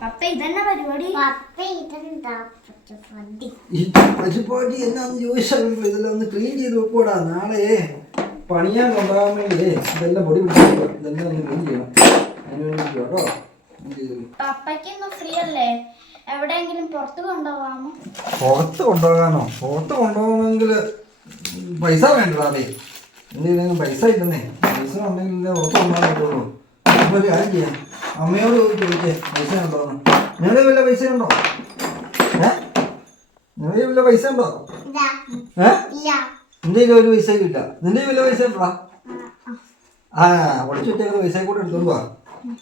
പപ്പ ഇതന്നെ പരിപാടി? പപ്പ ഇതെന്താ? പച്ചപ്പൊടി ഈ പരിപാടി എന്നാന്ന് ചോദിച്ചാൽ ഇതെല്ലാം ഒന്ന് ക്ലീൻ ചെയ്ത് വെക്കൂടാ നാളെ പണിയാൻ കൊണ്ടുപോകാൻ വേണ്ടി ഇതെല്ലാം പൊടി പിടിച്ചു ഇതെല്ലാം ഒന്ന് ക്ലീൻ ചെയ്യണം. അതിന് വേണ്ടി കേട്ടോ. ഫ്രീ അല്ലേ? എവിടെയെങ്കിലും പുറത്ത് കൊണ്ടുപോകാമോ? പുറത്ത് കൊണ്ടുപോകാനോ? പുറത്ത് കൊണ്ടുപോകണമെങ്കിൽ പൈസ വേണ്ടടാ അതെ. എന്തെങ്കിലും പൈസ ഇല്ലെന്നേ പൈസ ഉണ്ടെങ്കിൽ പുറത്ത് കൊണ്ടുപോകാൻ പറ്റുള്ളൂ. ഒരു കാര്യം ചെയ്യാം? അമ്മയോട് പോയി ചോദിച്ചേ പൈസ ഉണ്ടോന്ന് നിങ്ങളുടെ വല്ല പൈസ ഉണ്ടോ? ഏ? നിങ്ങളുടെ വല്ല പൈസ ഉണ്ടോ? ഏ? നിന്റെ കയ്യിൽ ഒരു പൈസ ഇല്ല. നിന്റെ വല്ല പൈസ ഉണ്ടോ? ആ ഒളിച്ചു വെച്ചേക്കുന്ന പൈസ കൂടെ എടുത്തോണ്ട് വാ.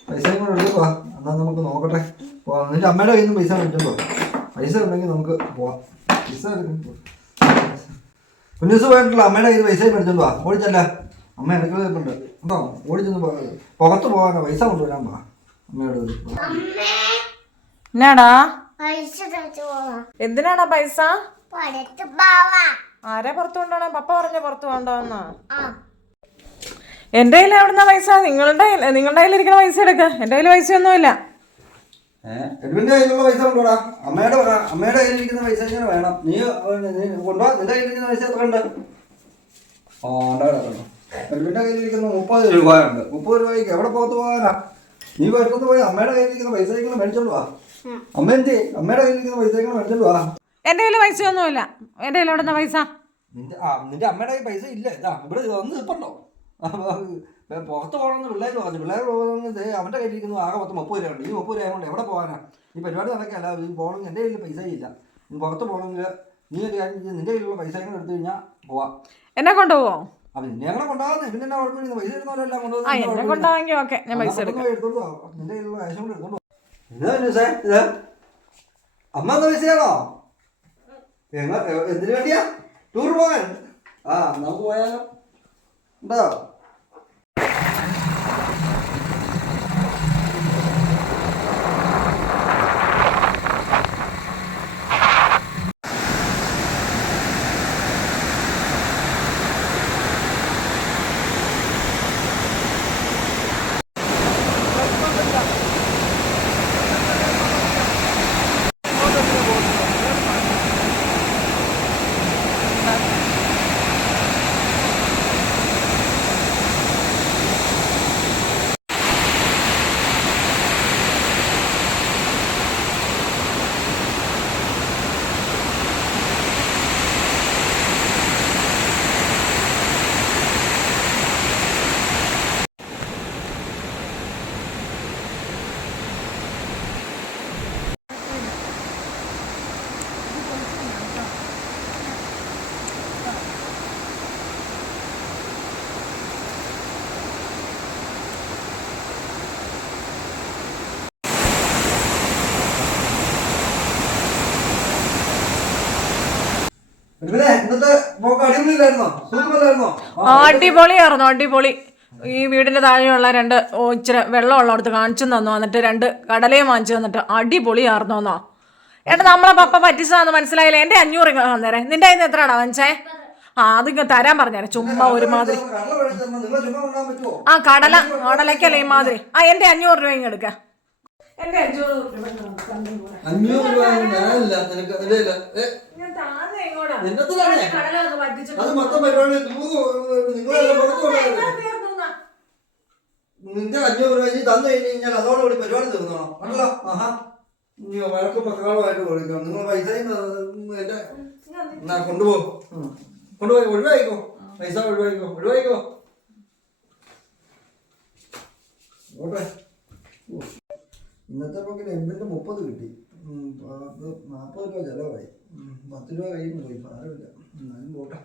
പൈസ കൂടെ എടുത്തോണ്ട് വാ. എന്നാൽ നമുക്ക് നോക്കട്ടെ. പോവാം നിന്റെ അമ്മയുടെ കയ്യിൽ നിന്ന് പൈസ മേടിച്ചോണ്ട് വാ. പൈസ ഉണ്ടെങ്കിൽ നമുക്ക് പോവാം. പൈസ കുഞ്ഞുസ് പോയിട്ടുള്ള അമ്മയുടെ കയ്യിൽ പൈസ മേടിച്ചോണ്ട് വാ. ഓടിച്ചല്ല? അമ്മ അടുക്കള നിൽപ്പുണ്ട് കേട്ടോ ഓടിച്ചൊന്ന് പുറത്ത് പോകാനോ? പൈസ കൊണ്ടുവരാൻ പാ അമ്മയോട് അമ്മേ എന്നാടാ പൈസ എന്തിനാടാ പൈസ? ആരാ പുറത്തു കൊണ്ടാണോ പപ്പ പറഞ്ഞ പുറത്തു കൊണ്ടുവന്ന ആ. എന്റെ കയ്യിൽ എവിടുന്ന പൈസ? നിങ്ങളുടെ നിങ്ങളുടെ കയ്യിൽ- ഇരിക്കുന്ന പൈസ എടുക്ക. എന്റെ കയ്യിൽ പൈസയൊന്നുമില്ല. ഏഹ് എഡ്വിന്റെ കയ്യിലുള്ള പൈസ കൊണ്ടുപോടാ. അമ്മയുടെ അമ്മയുടെ കയ്യിലിരിക്കുന്ന പൈസ വേണം. നീ കൊണ്ടുപോവാ? നിന്റെ കയ്യിലിരിക്കുന്ന പൈസ എത്ര ഉണ്ട്? ആ ഉണ്ടായിരുന്നു എഡ്വിന്റെ കയ്യിലിരിക്കുന്ന മുപ്പത് രൂപയുണ്ട് മുപ്പത് രൂപയ്ക്ക് എവിടെ പുറത്ത് പോകാനാ? നീ വരുന്നത് പോയി അമ്മയുടെ കയ്യിലിരിക്കുന്ന പൈസ മേടിച്ചോണ്ട് വാ. അമ്മ എന്ത് അമ്മയുടെ കയ്യിലിരിക്കുന്ന പൈസ മേടിച്ചോണ്ട് വാ. എന്റെ കയ്യിൽ പൈസ ഒന്നുമില്ല എന്റെ കയ്യിൽ എവിടുന്ന പൈസ? നിന്റെ ആ നിന്റെ അമ്മയുടെ കയ്യിൽ പൈസ ഇല്ല. ഇതാ ഇവിടെ വന്ന് നിൽപ്പുണ്ടോ? പുറത്ത് പോകണമെന്ന് പിള്ളേർ പറഞ്ഞു. പിള്ളേർ പോകുന്നത് അവന്റെ കയ്യിലിരിക്കുന്നു ആകെ പത്ത് മുപ്പത് രൂപ ഉണ്ട് ഈ മുപ്പത് രൂപ കൊണ്ട് എവിടെ പോകാനാ? ഈ പരിപാടി നടക്കല്ല? നീ പോകണമെങ്കിൽ എന്റെ കയ്യിൽ പൈസ ഇല്ല. നീ പുറത്ത് പോകണമെങ്കിൽ നീ ഒരു കാര്യം നിന്റെ കയ്യിലുള്ള പൈസ എടുത്തു കഴിഞ്ഞാൽ പോവാം. എന്നെ നിന്നെ ഞങ്ങളെ കൊണ്ടുപോകുന്നേ പിന്നെ എന്നാ കുഴപ്പമില്ല പൈസ എടുക്കുന്നവരെല്ലാം ആ എന്നെ കൊണ്ടുപോവാങ്കിൽ ഓക്കെ ഞാൻ പൈസ എടുക്കാം. എടുത്തോണ്ട് പോവാം നിന്റെ കയ്യിലുള്ള പൈസ കൂടെ എടുത്തോണ്ട് പോവാം എന്താ ന്യൂസേ ഇത് അമ്മ എന്താ പൈസയാണോ എന്തിനു വേണ്ടിയാ? ടൂർ പോകാൻ? ആ നമുക്ക് പോയാലോ. ഉണ്ടോ? അടിപൊളിയായിരുന്നു അടിപൊളി. ഈ വീടിന്റെ താഴെയുള്ള രണ്ട് ഇച്ചിരി വെള്ളമുള്ള അടുത്ത് കാണിച്ചു തന്നു. എന്നിട്ട് രണ്ട് കടലയും വാങ്ങിച്ചു തന്നിട്ട് അടിപൊളിയായിരുന്നു എന്നോ? ഏട്ടാ നമ്മളെ പപ്പ പറ്റിച്ചതാന്ന് മനസ്സിലായില്ല? എന്റെ അഞ്ഞൂറ് തന്നേരെ. നിന്റെ അതിന് എത്രയാടാ വാങ്ങിച്ചേ? ആ അതിങ്ങ് തരാൻ പറഞ്ഞേരെ. ചുമ്മാ ഒരുമാതിരി ആ കടല കടലക്കല്ലേ ഈ മാതിരി. ആ എന്റെ അഞ്ഞൂറ് രൂപ ഇങ്ങെടുക്കാം എന്റെ അഞ്ഞൂറ് അഞ്ഞൂറ് രൂപ ഞാനില്ല നിനക്ക് ഞാൻ പറ്റിച്ചിട്ട് അത് മൊത്തം പരിപാടി നിങ്ങളെല്ലാം പുറത്ത് കൊണ്ടുപോകരുത് നിന്റെ അഞ്ഞൂറ് രൂപ തന്നു കഴിഞ്ഞ് കഴിഞ്ഞാൽ അതോടുകൂടി പരിപാടി തീർന്നോണം അല്ലോ ആഹാ. നീ വഴക്കും പക്കാളുമായിട്ട് കൊടുക്കണം നിങ്ങൾ പൈസ എന്റെ എന്നാ കൊണ്ടുപോ. ഉം. കൊണ്ടുപോയി ഒഴിവായിക്കോ. പൈസ ഒഴിവായിക്കോ. ഒഴിവായിക്കോ. ഓട്ടെ. ഇന്നത്തെ പോക്കിൽ എമ്മിന്റെ മുപ്പത് കിട്ടി. നാൽപ്പത് രൂപ ചിലവായി. പത്ത് രൂപ കയ്യിൽ പോയി സാരമില്ല എന്നാലും പോട്ടെ.